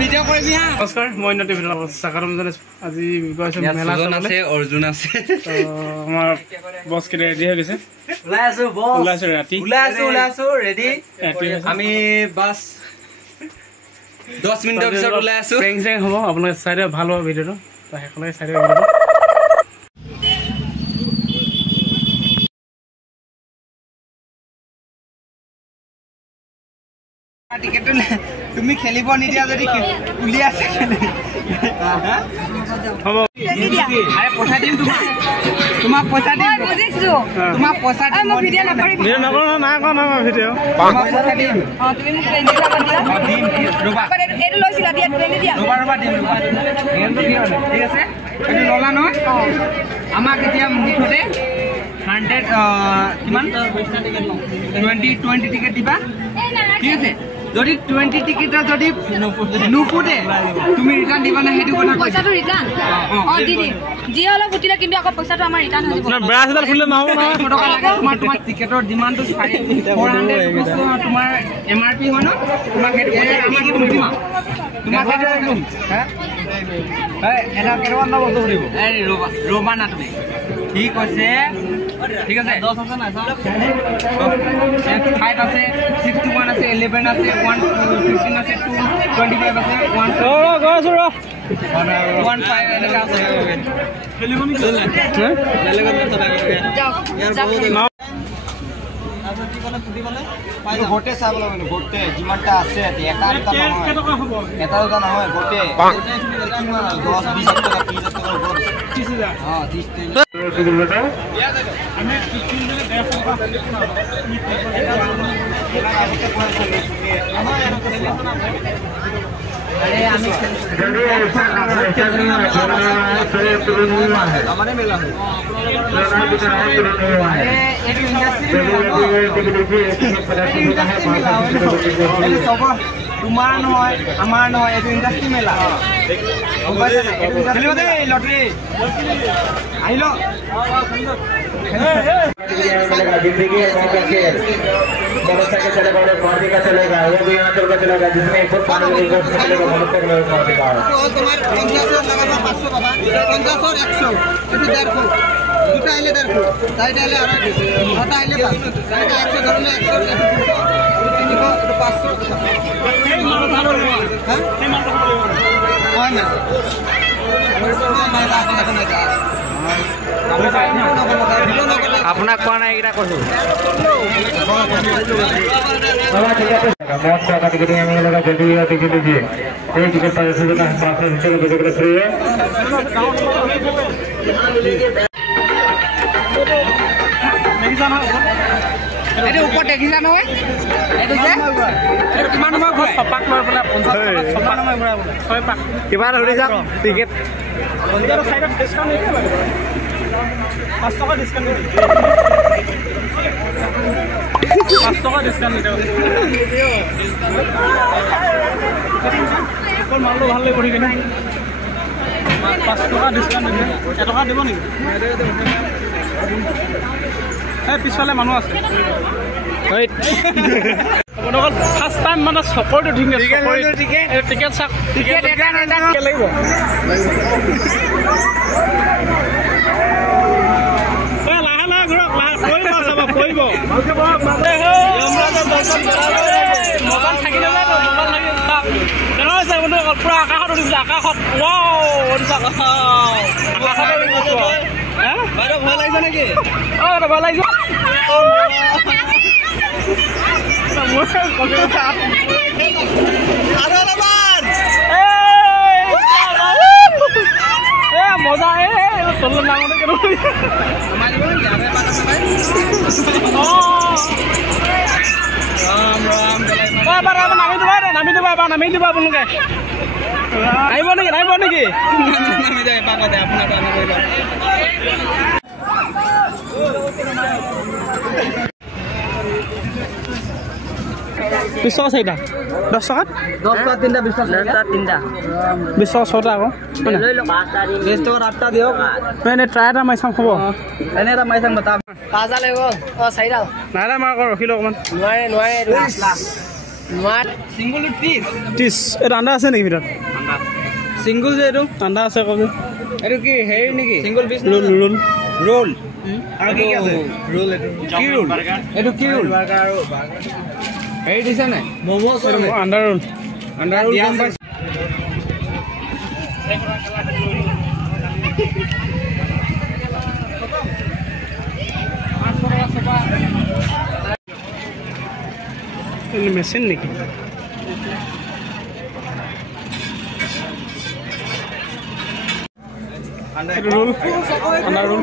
Video' কৰিবি হা। নমস্কাৰ, মই উন্নতি ভিডিঅ' চাকাৰমজন আজি মেলা আছে অৰ্জুন আছে আমাৰ বছ কেইটা ৰেডি হৈ গৈছে। ওলাই আছো বছ, ওলাইছো ৰাতি, ওলাই আছো ৰেডি। আমি বাছ 10 মিনিটৰ পিছত ওলাই আছো। প্ৰেং চেং হ'ব, আপোনালোকে চাই দিব, ভাল হ'ব ভিডিঅ'টো। শেষলৈকে চাই দিব ভিডিঅ'টো। তুমি খেলিব নিদিয়া যদি উলিয়াইছে পইচা দিম, তোমাক পইচা দিম, তোমাক পইচা দিম। ঠিক আছে, ললা নহয় আমাক এতিয়া মুঠতে 100 কিমান 20 টিকেট দিবা। ঠিক আছে, যদি 20 টিকেটৰ যদি নুফুটে তুমি ৰিটাৰ্ণ দিবা না? সেইটো কথা পইচাটো ৰিটাৰ্ণ দি দিম, যি অলপ ফুটিলে কিন্তু আকৌ পইচাটো আমাৰ ৰিটাৰ্ণ হৈ যাব। ব্ৰাছ এডাল খুলিলে নহ'ব নহয়। তোমাৰ টিকেটৰ যিমানটো 400 তোমাৰ MRP হয় ন, তোমাক সেইটো পইচা আমাক দিম। তোমাক এটা কেইটামান বস্তু সুধিব, ৰবা না তুমি। ঠিক আছে, ঠিক আছে, 10 আছে না, 5 আছে, 61 আছে, 11 আছে, 115 আছে, 225 আছে, 15 এনেকা আছে। খেলিব নেকি? গোটে চাব লাগিব, গোটে যিমানটা আছে এটা দুটা নহয়, গোটে 10-20 টকা 30 টকা ওপৰত। 30 তোমাৰ নহয় আমাৰ নহয়, এইটো ইণ্ডাষ্ট্ৰী মেলা। খেলিব দেই লটাৰী আহিল। जिंदगी मोटरसाइकिल चलेगा, मारुति का चलेगा, वो भी यहाँ का चलेगा, जिसमें खुद पानी चलेगा, मनुष्य का अधिकार। তোমার 50 লাগাবো 500 বাবা, 50 और 100 এটা 150, দুটো আইলে 150, সাইড আইলে 250, ওটা আইলে 500, সাইড 100 ধরলে 100, 200, 300, 500 হ্যাঁ হয় না আপোনাক কোৱা নাই, এইকেইটা কৈছো। এইটো ওপৰত দেখিছা নহয়, এইটো যে কিমান সময় ঘৰত ছপাক লৈ পেলাই 50 টকা ছপাক সময় ঘূৰাই বোলে 6 পাক কিমান ধৰি যাম টিকেট 50 সাইডত ডিসকাউন্ট নিদিয়ে লাগে 5 টকা ডিসকাউন্ট নিদিয়ে 5 টকা ডিসকাউন্ট নিদিয়ে কোন মালটো ভাল লৈ পঢ়ি কিনে 5 টকা ডিসকাউন্ট নিদিয়ে 1 টকা দিব নেকি এই পিছফালে মানুহ আছে ফাৰ্ষ্ট টাইম মানে চকৰটো ঠিক আছে টিকেট চাক টিকেট এটা লাগিব লাহে লাহে ঘূৰক পৰিব চাব পৰিব মোবাইল থাকিলে পুৰা আকাশত উঠিছে আকাশত ভয় লাগিছে নেকি ভয় লাগিছে মজা তলৰ ডাঙৰতে নামি দিব আপোনালোকে আহিব নেকি নামিব নেকি নামি যায় এপাকতে আপোনাক বিশ টকা চাৰিটা 10 টকাত 10 টকা 3টা 20 টকা 3টা 20 টকা 6টা আকৌ 20 টকা 8টা দিয়ক এনে ট্ৰাই এটা মাৰি চাম হ'ব এনে এটা মাৰি চাম বতা 5টা লাগিব 4টা নাই মাৰ আকৌ ৰখি লওক অকণমান নোৱাৰে সিঙ্গুল 30 30 এটা আন্দা আছে নেকি ভিতৰত সিঙ্গুল যে এটো আন্দা আছে কব এটো কি হেৰি নেকি single piece roll roll roll আৰু কি আছে ৰোল এটো কি ৰোল এটো কি ৰোল বাৰ্গাৰ আৰু হেৰি দিছে নাই মোমো আন্ডাৰ ৰোল আন্ডাৰ দিয়া মেচিন নেকি ৰোল আন্ডাৰ ৰোল